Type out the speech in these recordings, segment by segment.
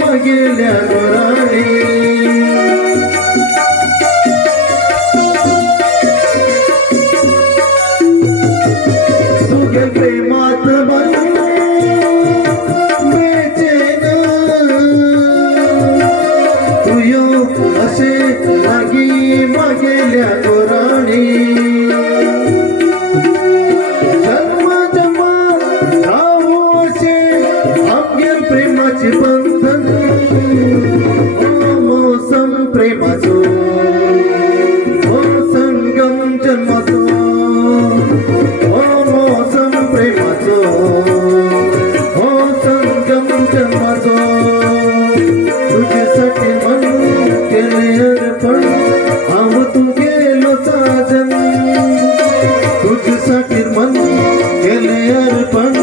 गेल्या गोराणी तुझे प्रेमात बनू बेचैन तुयो असे लागी गेल्या गोराणी प्रेमाचे बंधन मौसम प्रेमाचो संगम जन्माचो मौसम प्रेमाचो संगम जन्माचो तुझ्यासाठी मन केले अर्पण हांव तू गेलो साजन तुझ्यासाठी मन केले अर्पण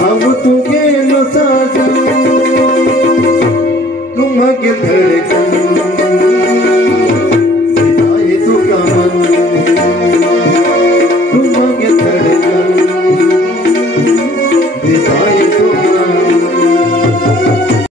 हांव तू गेलो साजन तुम धड़कन